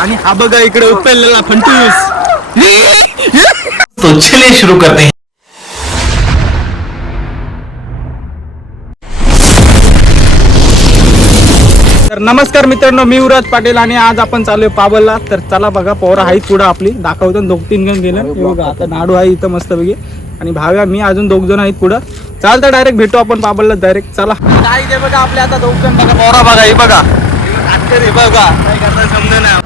आणि हा बघा इकडे उचललेला फंटूस. तो चलिए शुरू करते हैं. तर नमस्कार मित्रांनो, मी युवराज पाटील आणि आज आपण चालू आहे पाबलला. तर चला बघा, पोरं आहेत पुढं आपली दाखवतो. 2-3 जण गेलं हे बघा. आता नाडू आहे इथं मस्त पैकी आणि भाव्या मी अजून 2 जण आहेत पुढं. चालतं डायरेक्ट भेटू आपण पाबलला डायरेक्ट. चला काय ते बघा आपले आता 2 जण बघा. पोरा बघा हे बघा, हे बघा काय करता समजा ना.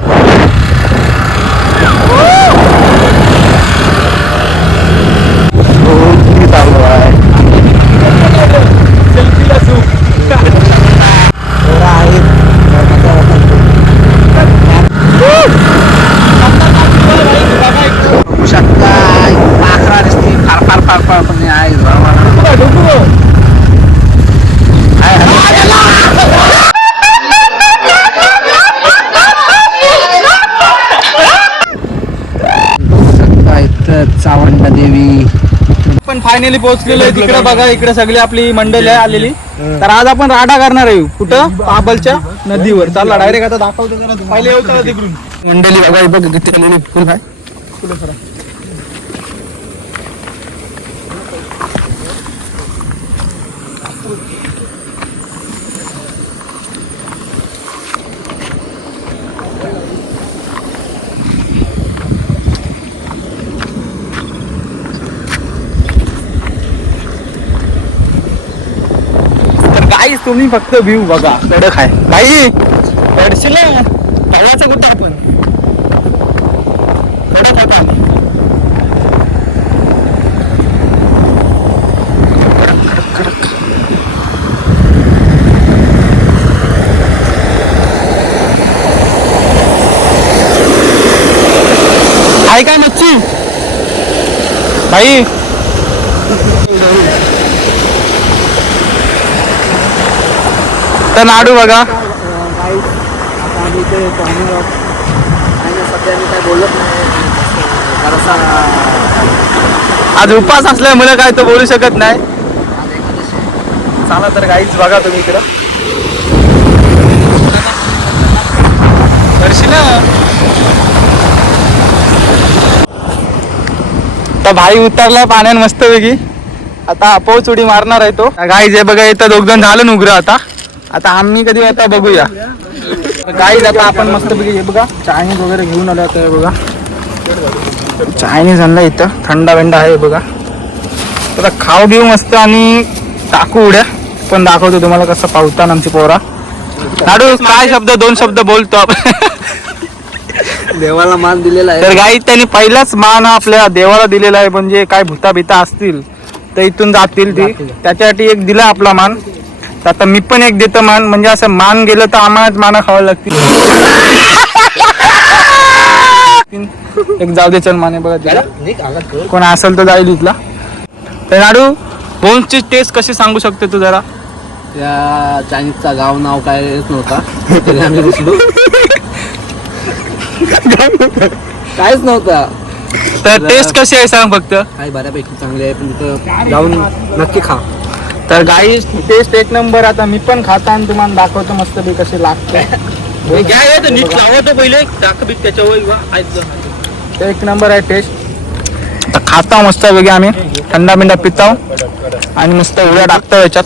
सेल्फीला झूम चावंडा देवी. पण फायनली पोहोचलेलो आहे तिकडे बघा. इकडे सगळी आपली मंडळी आहे आलेली. तर आज आपण राडा करणार आहे कुठं, पाबलच्या नदीवर. चला डायरेक्ट आता दाखवतो जरा. पहिले होतं तिकडून मंडळी बघा. बघ किती आलेली फुल आहे. तुम्ही फक्त व्ह्यू बघा. कडक आहे भाई. पडशील तळ्याचं कुठं आपण. कडक आहे पाणी. आहे काय मच्छी भाई. तर नाडू बघा. आज उपास असल्यामुळे काय तो बोलू शकत नाही. चला तर गाईच बघा तुम्ही इकडं. तर भाई उतरलाय पाण्यात मस्त पैकी. आता आपोच उडी मारणार आहे तो. गाईज हे बघा, इथं 2 जण झालं नुगरं. आता आम्ही कधी आता बघूया. गाईज आता आपण मस्त पैकी हे बघा चायनीज वगैरे घेऊन आलो. आता हे बघा चायनीज आणला इथं. थंडा वेंडा आहे बघा. आता खाऊ घेऊ मस्त आणि टाकू उड्या. पण दाखवतो तुम्हाला कसं पावताना आमची पोरा. नाडू काय शब्द 2 शब्द बोलतो आपण. देवाला मान दिलेला आहे. तर गाईज त्यांनी पहिलाच मान आपल्या देवाला दिलेला आहे. म्हणजे काय भूता बिता असतील तर इथून जातील ती. त्याच्यासाठी एक दिला आपला मान. तर आता मी पण एक देतो मान. म्हणजे असं मान गेलं तर आम्हालाच माना खावं लागतील. एक जाऊ दे चल माने बघा. कोण असेल तर जाईल इथला. तर नाडू बोन्सची टेस्ट कशी सांगू शकते तू जरा. त्या चायनीजचा गाव नाव काय येत नव्हता. तरी आम्ही दिसलो काहीच नव्हता. तर टेस्ट कशी आहे सांग फक्त. काही बऱ्यापैकी चांगली आहे, पण तिथं जाऊन नक्की खा. तर गाई टेस्ट 1 नंबर. आता मी पण खाता आणि तुम्हाला दाखवतो मस्त बी कशी लागते. नीट लावतो पहिले त्याच्यावर. 1 नंबर आहे टेस्ट. आता खाता मस्त वेगळे आम्ही थंडा बिंडा पिता आणि मस्त उड्या टाकतो याच्यात.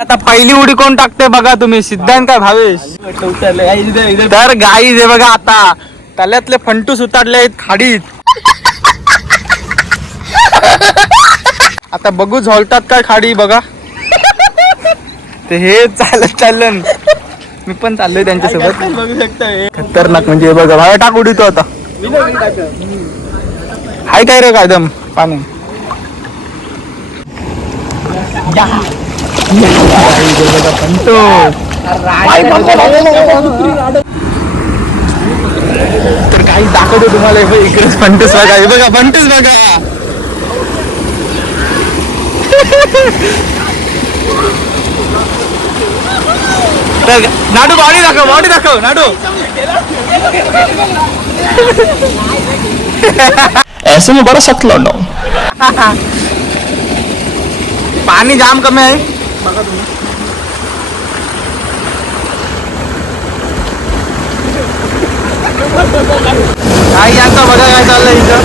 आता पहिली उडी कोण टाकते बघा तुम्ही, सिद्धांत का भावेश. तर गाईज हे बघा आता तल्यातले फंटूस उतारले आहेत खाडीत. आता बघू झोलतात काय खाडी बघा. ते हे चालत चाललं. मी पण चाललोय त्यांच्यासोबत. बघू शकता खतरनाक. म्हणजे बघा भावा टाक उडी तो आता. हाय काय रे कायदम पाणी. तर काही दाखवतो तुम्हाला. इकडेच फंटूस बघा. हे बघा फंटूस बघा. तर नाडू बॉडी दाखव नाडू. ऐसे में बड़ा सख्त लौंडा हूं. पाणी जाम कमी आहे बघा तुम्ही. काय आता बघा काय चाललंय इथं.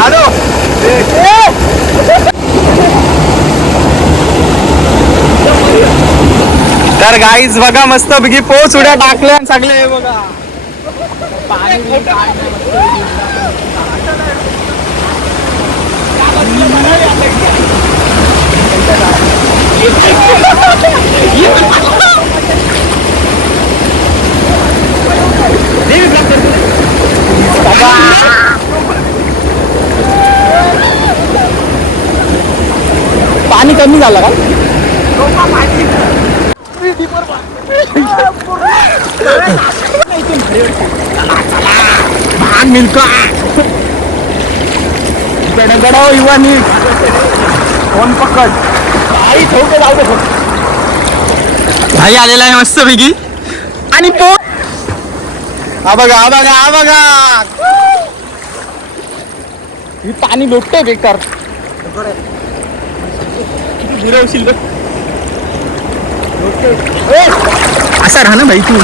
हॅलो तर गाईज बघा मस्त पैकी पोच उड्या टाकल्या सगळे हे बघा. पाणी कमी झालं का. भाग मिल्का गडाव युवानी फोन पकड आई ठोके जाऊ दे. भाई आलेला आहे मस्त पैकी आणि पो हा बघा ही पाणी लोटते बेकार. किती गिरवशील बघ. असा राहा ना भाई तू.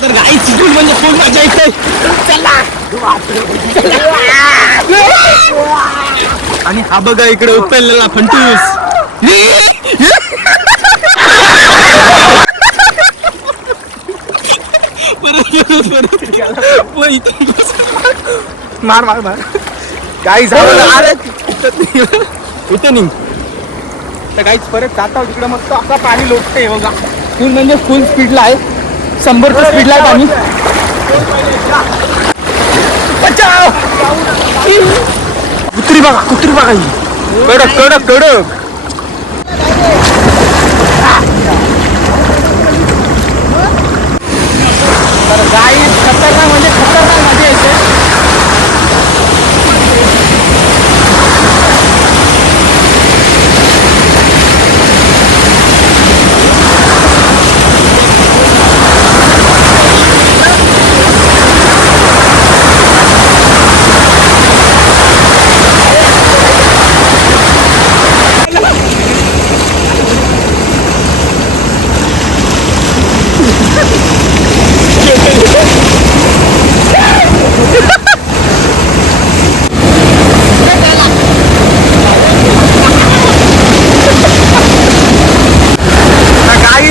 तर गाई चिकून म्हणजे खूप मजा येते. आणि हा बघा इकडे उचललेला फंटूस. मार काही झालं इथे निघ. तर काहीच परत जाता तिकडे मस्त आता पाणी लोटते बघा. फुल म्हणजे फुल स्पीडला आहे. 100 स्पीडला आहे पाणी. कुत्री बघा ही कडक. तर गाई खतरनाक म्हणजे खतरनाक मजा येते.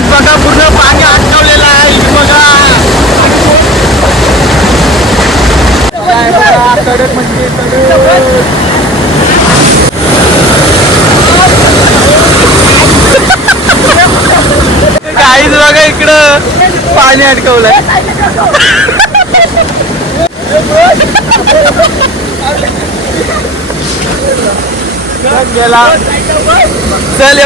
बघा पूर्ण पाणी अटकवलेलं आहे बघा. कडक म्हणजे काहीच बघा इकडं पाणी अटकवलंय. गेला चल.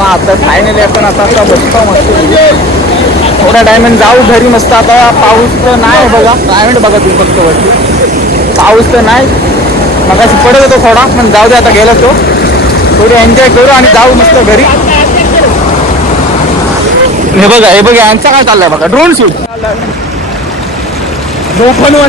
आता फायनली आपण आता बसतो मस्त. थोड्या टायमाने जाऊ घरी मस्त. आता पाऊस तर नाही बघा. क्लायमेट बघा तुम्ही फक्त वरती. पाऊस तर नाही मगाशी पडत होतो थोडा पण जाऊ दे आता गेलो तो. थोडी एन्जॉय करू आणि जाऊ मस्त घरी. हे बघा यांचा काय चाललंय बघा. ड्रोन शूट डोफनवर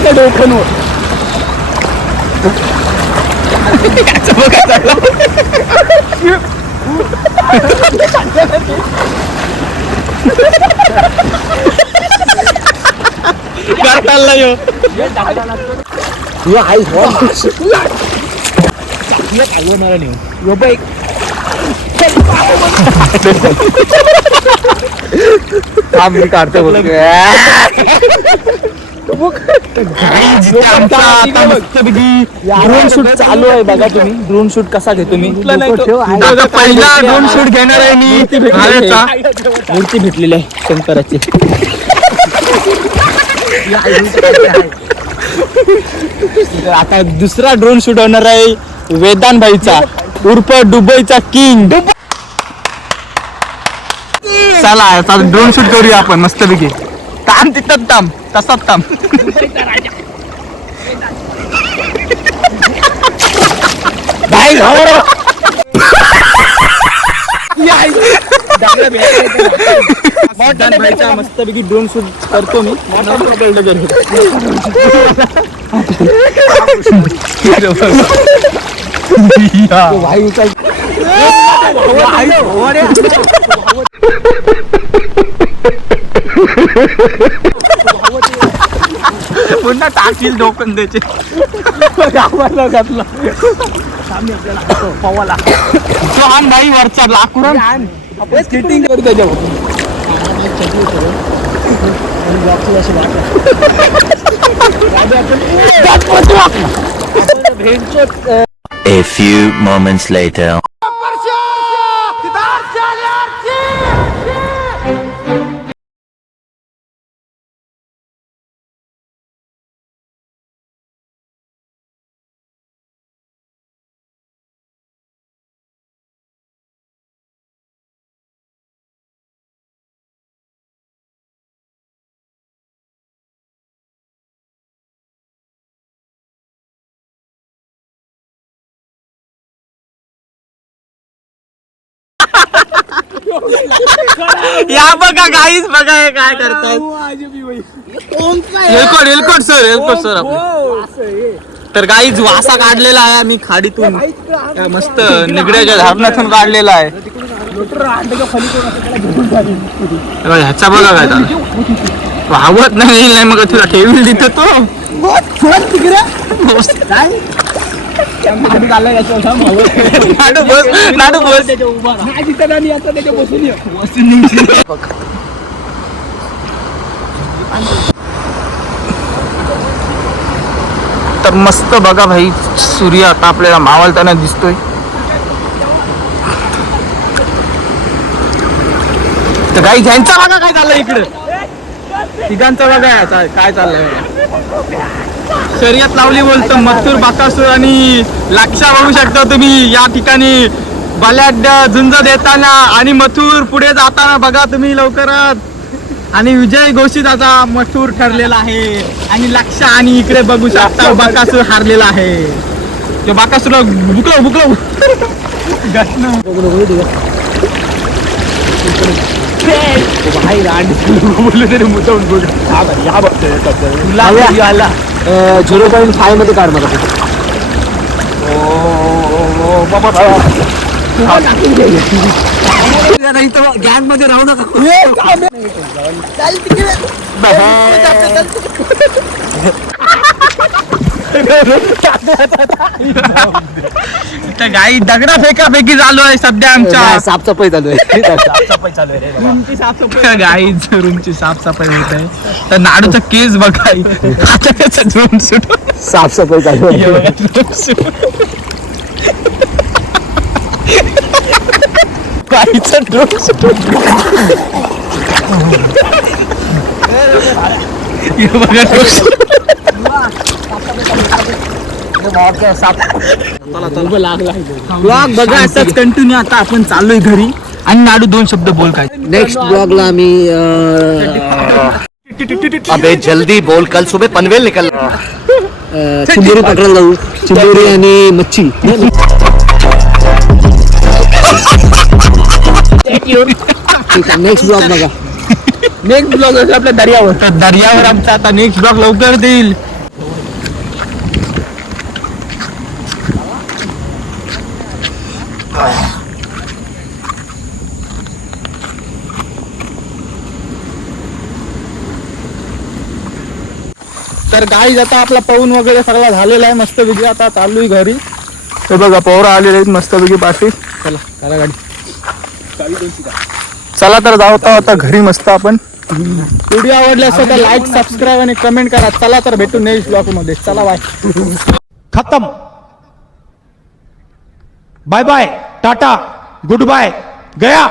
मी काढतो ड्रोन शूट चालू आहे बघा तुम्ही. ड्रोन शूट कसा घेतो मी. पहिला ड्रोन शूट घेणार आहे मी. मूर्ती भेटलेली आहे शंकराची. आता दुसरा ड्रोन शूट होणार आहे वेदांत भाईचा उर्फ दुबईचा किंग. चला आता ड्रोन शूट करूया आपण मस्तपैकी. ताम तिथं ताम तसाच ताम. मस्तपैकी ड्रोन शूट करतो मी. पुन्हा टाकील डोकन त्याचे गावाला घातला पवाला तो आण नाही वरचा लाकूड स्केटिंग करू त्याच्यावर. A few moments later. या बघा गाईच बघा हे काय करतात. एलकोट सर तर गाईच वासा काढलेला आहे आम्ही खाडीतून मस्त निगड्याच्या धारणातून काढलेला आहे. ह्याचा बघा काय वावत नाही मग तुला ठेवी तिथं तो तर मस्त बघा भाई सूर्य आता आपल्याला मावळताना दिसतोय. तर काही ज्यांचा बघा काय चाललंय इकडे तिघांचा बघा काय चाललंय. शर्यत लावली बोलतो मथुर बाकासूर आणि लाक्षा बघू शकता तुम्ही या ठिकाणी बलाढ्य झुंज देताना आणि मथुर पुढे जाताना बघा तुम्ही लवकरात. आणि विजय घोषिताचा मथुर ठरलेला आहे आणि लक्ष आणि इकडे बघू शकता बाकासूर हारलेला आहे. तो बाकासूरला बुकलो झिरो 0.5 मध्ये काढ मला. गॅंग मध्ये राहू नका. गाई दगडा फेकाफेकी चालू आहे सध्या आमच्या. साफसफाई चालू आहे. गाईच रूमची साफसफाई होत आहे. तर नाडूचा केस बघा ड्रोन शूट साफसफाई चालू आहे. गाईचा ड्रोन शूट ब्लॉग बघा असंच कंटिन्यू. आता आपण चाललोय घरी आणि नाडू 2 शब्द बोल काय. नेक्स्ट ब्लॉगला आम्ही अबे जल्दी बोल, कल सुबह पनवेल निकल. चिंबोरी पकडायला जाऊ. चिंबोरी आणि मच्छी. नेक्स्ट ब्लॉग बघा. नेक्स्ट ब्लॉग आपल्या दर्यावर. तर दर्यावर आमचा आता नेक्स्ट ब्लॉग लवकर देईल. तर गाईज आता आपला पाऊन वगैरे सगळा झालेला आहे मस्त पैकी. आता चालू आहे घरी. हे बघा पोरं आलेले आहेत मस्त पैकी पाठी. चला चला गाडी चला तर जाऊ आता घरी मस्त आपण. व्हिडिओ आवडला असेल तर लाईक सबस्क्राईब आणि कमेंट करा. चला तर भेटू नेक्स्ट ब्लॉग मध्ये. चला बाय. खत्म. Bye bye tata goodbye गया.